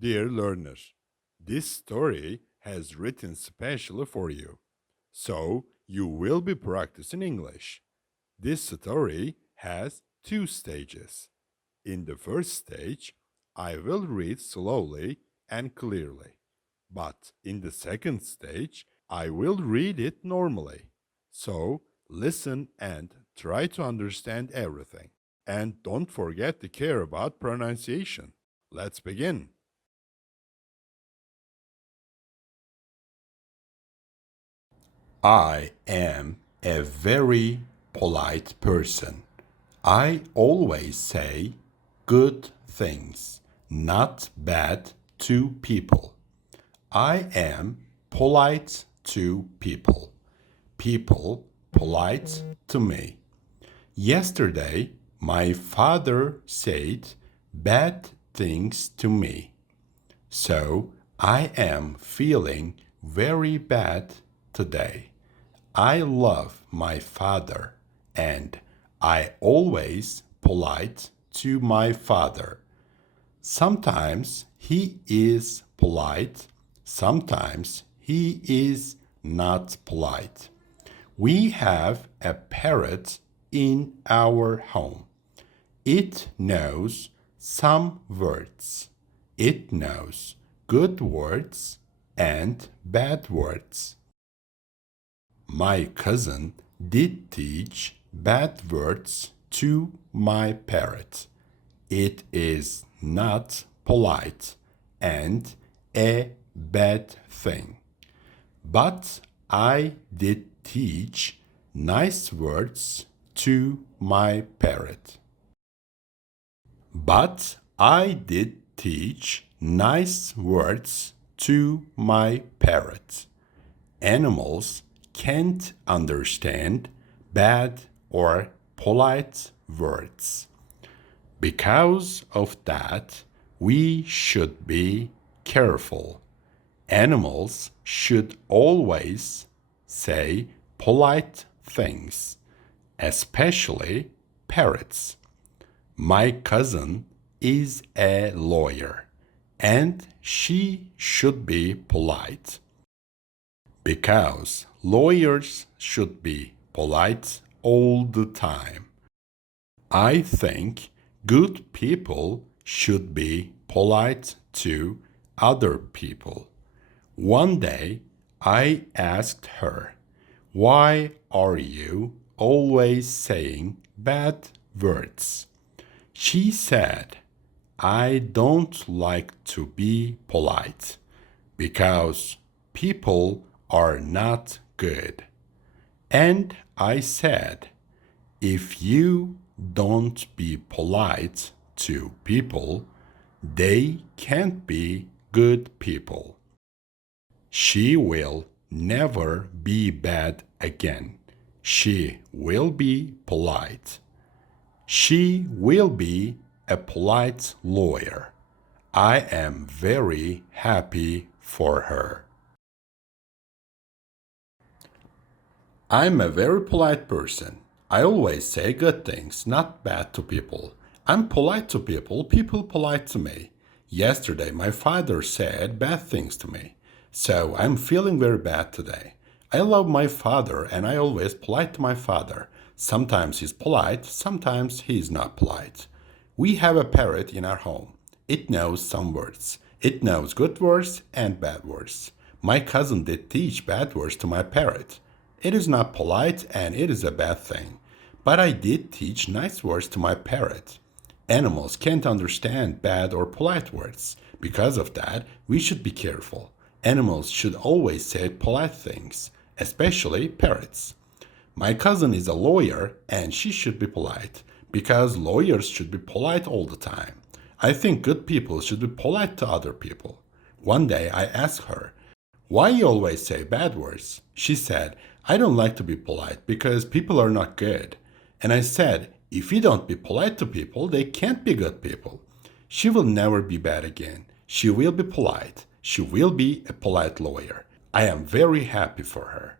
Dear learner, this story has written specially for you, so you will be practicing English. This story has two stages. In the first stage, I will read slowly and clearly. But in the second stage, I will read it normally. So listen and try to understand everything. And don't forget to care about pronunciation. Let's begin. I am a very polite person. I always say good things, not bad, to people. I am polite to people. People polite to me. Yesterday, my father said bad things to me. So I am feeling very bad today. I love my father and I always polite to my father. Sometimes he is polite, sometimes he is not polite. We have a parrot in our home. It knows some words. It knows good words and bad words. My cousin did teach bad words to my parrot. It is not polite and a bad thing. But I did teach nice words to my parrot. But I did teach nice words to my parrot. Animals can't understand bad or polite words. Because of that, we should be careful. Animals should always say polite things, especially parrots. My cousin is a lawyer and she should be polite because lawyers should be polite all the time. I think good people should be polite to other people. One day I asked her, "Why are you always saying bad words?" She said, "I don't like to be polite because people are not good." And I said, "If you don't be polite to people, they can't be good people. She will never be bad again. She will be polite. She will be a polite lawyer. I am very happy for her." I'm a very polite person. I always say good things, not bad to people. I'm polite to people, people polite to me. Yesterday, my father said bad things to me. So I'm feeling very bad today. I love my father and I always polite to my father. Sometimes he's polite, sometimes he's not polite. We have a parrot in our home. It knows some words. It knows good words and bad words. My cousin did teach bad words to my parrot. It is not polite and it is a bad thing. But I did teach nice words to my parrot. Animals can't understand bad or polite words. Because of that, we should be careful. Animals should always say polite things, especially parrots. My cousin is a lawyer and she should be polite because lawyers should be polite all the time. I think good people should be polite to other people. One day I asked her, "Why you always say bad words?" She said, "I don't like to be polite because people are not good." And I said, "If you don't be polite to people, they can't be good people." She will never be bad again. She will be polite. She will be a polite lawyer. I am very happy for her.